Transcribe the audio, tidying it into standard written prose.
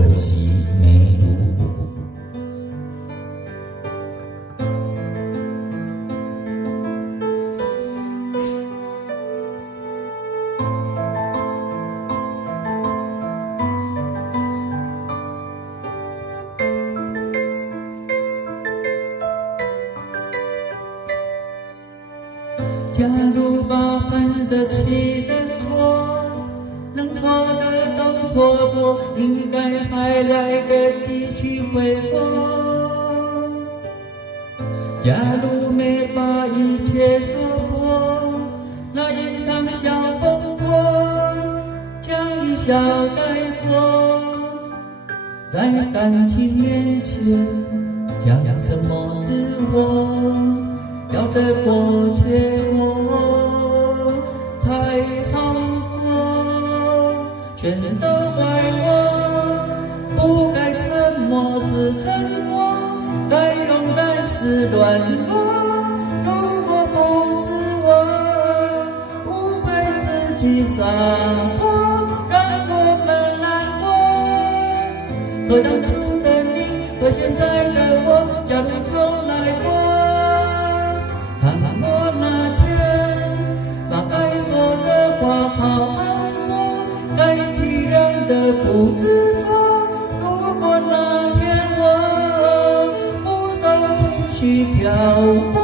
可惜没如果。假如把犯得起的错，能错的都错过，应该还来得及去悔过。假如没把一切说破，那一场小风波，将一笑带过，在感情面前，讲什么自我，要得过且过才好过，全都怪我，不该沉默是沉默，该勇敢是软弱。如果不是我，不怪自己洒脱，让我们难过。和当初的你和现在的我，假如重来过，盼我那天把该说的话好好说，该体谅的不执着。如果那天我不受情绪漂泊，